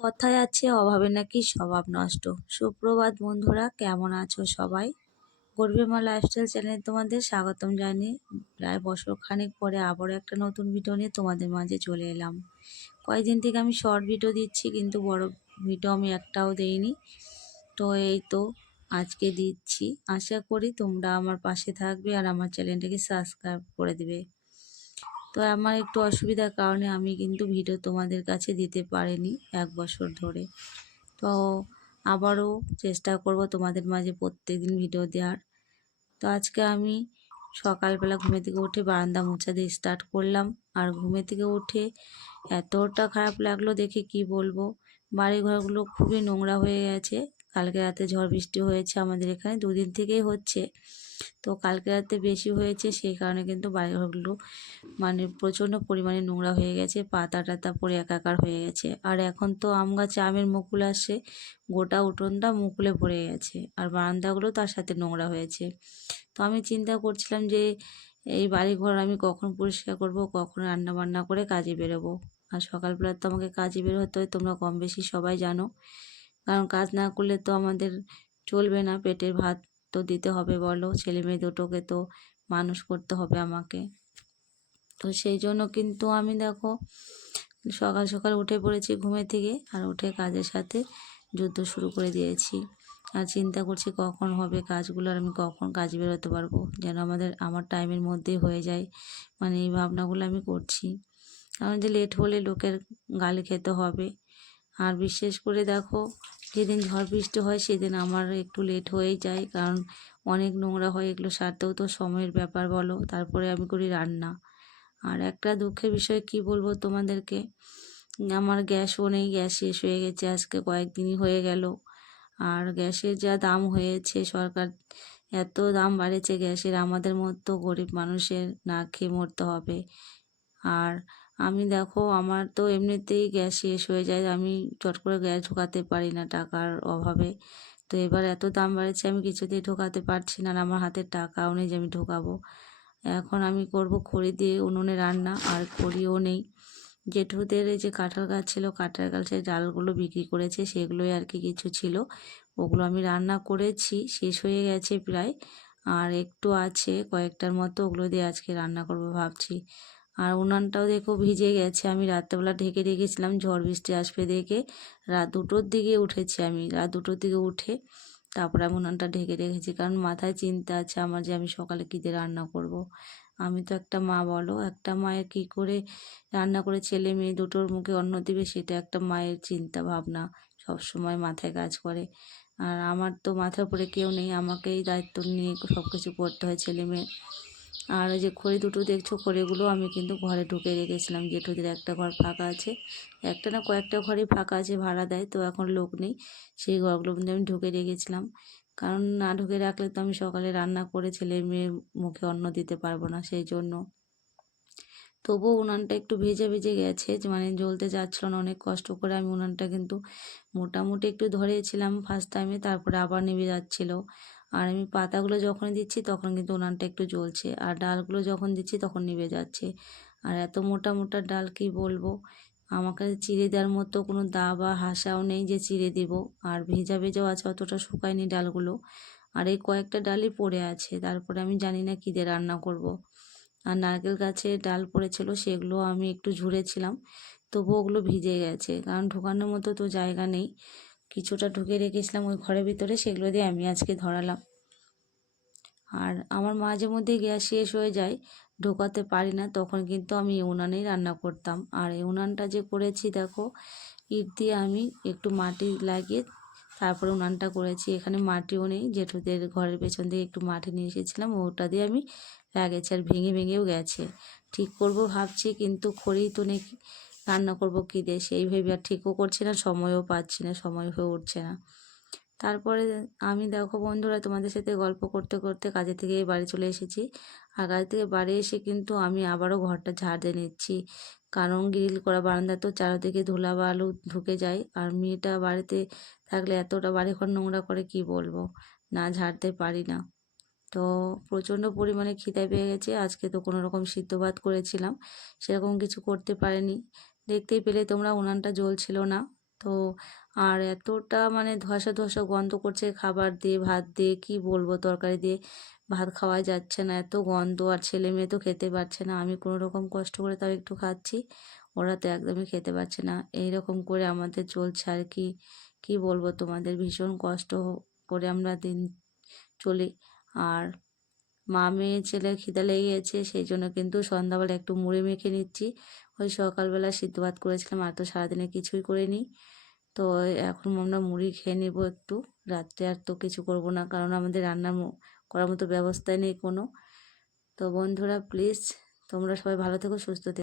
কথায় আছে অভাবে নাকি স্বভাব নষ্ট। সুপ্রভাত বন্ধুরা, কেমন আছো সবাই? গর্বিমা লাইফস্টাইল চ্যানেলে তোমাদের স্বাগতম জানিয়ে প্রায় বছর খানেক পরে আবারও একটা নতুন ভিডিও নিয়ে তোমাদের মাঝে চলে এলাম। কয়েকদিন থেকে আমি শর্ট ভিডিও দিচ্ছি, কিন্তু বড় ভিডিও আমি একটাও দেইনি। তো এই তো আজকে দিচ্ছি। আশা করি তোমরা আমার পাশে থাকবে আর আমার চ্যানেলটাকে সাবস্ক্রাইব করে দেবে। তো আমার একটু অসুবিধার কারণে আমি কিন্তু ভিডিও তোমাদের কাছে দিতে পারিনি 1 বছর ধরে। তো আবারও চেষ্টা করব তোমাদের মাঝে প্রত্যেকদিন ভিডিও দেওয়ার। তো আজকে আমি সকালবেলা ঘুমে থেকে উঠে বারান্দা মোছা দিয়ে স্টার্ট করলাম। আর ঘুমে থেকে উঠে এতটা খারাপ লাগলো দেখে কি বলবো। বাড়ি ঘরগুলো খুবই নোংরা হয়ে গেছে। কালকে রাতে ঝড় বৃষ্টি হয়েছে, আমাদের এখানে 2 দিন থেকেই হচ্ছে। তো কালকে রাতে বেশি হয়েছে, সেই কারণে কিন্তু বাড়িঘরগুলো মানে প্রচণ্ড পরিমাণে নোংরা হয়ে গেছে, পাতা টাতা পড়ে একাকার হয়ে গেছে। আর এখন তো আম গাছে আমের মুকুল আসছে, গোটা উঠোনটা মুকুলে ভরে গেছে, আর বারান্দাগুলো তার সাথে নোংরা হয়েছে। তো আমি চিন্তা করছিলাম যে এই বাড়িঘর আমি কখন পরিষ্কার করব, কখন রান্না বান্না করে কাজে বেরোবো। আর সকালবেলা তো আমাকে কাজে বের হতে হয়, তোমরা কম বেশি সবাই জানো। কারণ কাজ না করলে তো আমাদের চলবে না, পেটের ভাত তো দিতে হবে বলো, ছেলে মেয়ে দুটোকে তো মানুষ করতে হবে আমাকে। তো সেই জন্য কিন্তু আমি দেখো সকাল সকাল উঠে পড়েছি ঘুমে থেকে, আর উঠে কাজের সাথে যুদ্ধ শুরু করে দিয়েছি। আর চিন্তা করছি কখন হবে কাজগুলো, আর আমি কখন কাজ বেরোতে পারবো, যেন আমার টাইমের মধ্যেই হয়ে যায়। মানে এই ভাবনাগুলো আমি করছি, কারণ যে লেট হলে লোকের গালি খেতে হবে। আর বিশেষ করে দেখো, যেদিন ঝড় বৃষ্টি হয় সেদিন আমার একটু লেট হয়েই যায়, কারণ অনেক নোংরা হয়, এগুলো সারতেও তো সময়ের ব্যাপার বলো। তারপরে আমি করি রান্না। আর একটা দুঃখের বিষয় কি বলবো তোমাদেরকে, আমার গ্যাসও নেই, গ্যাস শেষ হয়ে গেছে আজকে কয়েকদিনই হয়ে গেল। আর গ্যাসের যা দাম হয়েছে, সরকার এত দাম বাড়েছে গ্যাসের, আমাদের মতো গরিব মানুষের না খেয়ে মরতে হবে। আর আমি দেখো, আমার তো এমনিতেই গ্যাস শেষ হয়ে যায়, আমি চট করে গ্যাস ঢোকাতে পারি না টাকার অভাবে। তো এবার এত দাম বাড়েছে, আমি কিছুতেই ঢোকাতে পারছি না, আর আমার হাতে টাকাও নেই যে আমি ঢোকাবো। এখন আমি করব খড়ি দিয়ে উনুনে রান্না, আর খড়িও নেই। জেঠুদের এই যে কাঁঠাল গাছ ছিল, কাঁঠাল গাছের ডালগুলো বিক্রি করেছে, সেগুলোই আর কি কিছু ছিল, ওগুলো আমি রান্না করেছি, শেষ হয়ে গেছে প্রায়। আর একটু আছে কয়েকটার মতো, ওগুলো দিয়ে আজকে রান্না করব ভাবছি। আর উনানটাও দেখো ভিজে গেছে, আমি রাত্রেবেলা ঢেকে রেখেছিলাম ঝড় বৃষ্টি আসবে দেখে। রাত 2টোর দিকে উঠেছি আমি, রাত 2টোর দিকে উঠে তারপরে আমি উনানটা ঢেকে রেখেছি, কারণ মাথায় চিন্তা আছে আমার যে আমি সকালে কী দিয়ে রান্না করব। আমি তো একটা মা বলো, একটা মায়ের কী করে রান্না করে ছেলে মেয়ে দুটোর মুখে অন্ন দিবে, সেটা একটা মায়ের চিন্তা ভাবনা সব সময় মাথায় কাজ করে। আর আমার তো মাথার উপরে কেউ নেই, আমাকেই দায়িত্ব নিয়ে সব কিছু করতে হয় ছেলে মেয়ে। আর ওই যে খড়ি দুটো দেখছো, খড়িগুলো আমি কিন্তু ঘরে ঢুকে রেখেছিলাম, জেঠুদের একটা ঘর ফাঁকা আছে, একটা না কয়েকটা ঘরই ফাঁকা আছে, ভাড়া দেয় তো, এখন লোক নেই। সেই ঘরগুলো কিন্তু আমি ঢুকে রেখেছিলাম, কারণ না ঢুকে রাখলে তো আমি সকালে রান্না করে ছেলে মেয়ের মুখে অন্ন দিতে পারবো না, সেই জন্য। তবুও উনানটা একটু ভেজে ভেজে গেছে, যে মানে জ্বলতে যাচ্ছিল না, অনেক কষ্ট করে আমি উনানটা কিন্তু মোটামুটি একটু ধরেছিলাম ফার্স্ট টাইমে, তারপরে আবার নিভে যাচ্ছিলো। আর আমি পাতাগুলো যখন দিচ্ছি তখন কিন্তু উনানটা একটু জ্বলছে, আর ডালগুলো যখন দিচ্ছি তখন নিভে যাচ্ছে। আর এত মোটা মোটা ডাল কি বলবো, আমার কাছে চিড়ে দেওয়ার মতো কোনো দা বা হাসাও নেই যে চিড়ে দিব। আর ভেজা ভেজাও আছে, অতটা শুকায়নি ডালগুলো, আর এই কয়েকটা ডালই পড়ে আছে, তারপরে আমি জানি না কী দিয়ে রান্না করব। আর নারকেল গাছে ডাল পড়েছিল, সেগুলো আমি একটু ঝুড়েছিলাম, তবু ওগুলো ভিজে গেছে, কারণ ঢোকানোর মতো তো জায়গা নেই। কিছুটা ঢুকে রেখেছিলাম ওই ঘরের ভিতরে, সেগুলো দিয়ে আমি আজকে ধরালাম। আর আমার মাঝে মধ্যে গ্যাস শেষ হয়ে যায়, ঢোকাতে পারি না, তখন কিন্তু আমি এই উনানেই রান্না করতাম। আর এই উনানটা যে করেছি দেখো, ইট দিয়ে আমি একটু মাটি লাগিয়ে তারপরে উনানটা করেছি। এখানে মাটিও নেই, জেঠুদের ঘরের পেছন থেকে একটু মাটি নিয়ে এসেছিলাম, ওটা দিয়ে আমি লাগিয়েছি, আর ভেঙে ভেঙেও গেছে। ঠিক করব ভাবছি, কিন্তু খড়ি তো নেই, রান্না করব কী দিয়ে, সেই ভেবে আর ঠিকও করছি না, সময়ও পাচ্ছি না, সময় হয়ে উঠছে না। তারপরে আমি দেখো বন্ধুরা, তোমাদের সাথে গল্প করতে করতে কাজে থেকে বাড়ি চলে এসেছি। আর কাজ থেকে বাড়ি এসে কিন্তু আমি আবারও ঘরটা ঝাড় দিয়ে নিচ্ছি, কারণ গ্রিল করা বারান্দা তো চারিদিকে ধুলা বালু ঢুকে যায়, আর মেয়েটা বাড়িতে থাকলে এতটা বাড়িঘর নোংরা করে কি বলবো, না ঝাড়তে পারি না। তো প্রচণ্ড পরিমাণে খিদে পেয়ে গেছে, আজকে তো কোনো রকম সিদ্ধ ভাত করেছিলাম, সেরকম কিছু করতে পারিনি। দেখতেই পেলে তোমরা উনানটা জ্বলছিল না, তো আর এতটা মানে ধোঁয়াশা ধোঁয়াশা গন্ধ করছে খাবার দিয়ে, ভাত দিয়ে, কি বলবো, তরকারি দিয়ে ভাত খাওয়াই যাচ্ছে না, এত গন্ধ। আর ছেলে মেয়ে তো খেতে পারছে না, আমি কোনো রকম কষ্ট করে তাও একটু খাচ্ছি, ওরা তো একদমই খেতে পারছে না। এই রকম করে আমাদের চলছে আর কি। কি বলবো তোমাদের, ভীষণ কষ্ট করে আমরা দিন চলি। আর মা মেয়ে ছেলের খিদে লেগে গেছে, সেই জন্য কিন্তু সন্ধ্যাবেলা একটু মুড়ি মেখে নিচ্ছি। ওই সকালবেলা সিদ্ধ ভাত করেছিলাম, আর তো সারাদিনে কিছুই করিনি। তো এখন আমরা মুড়ি খেয়ে নেব একটু, রাত্রে আর তো কিছু করব না, কারণ আমাদের রান্না করার মতো ব্যবস্থাই নেই কোনো। তো বন্ধুরা প্লিজ তোমরা সবাই ভালো থেকো, সুস্থ থেকো।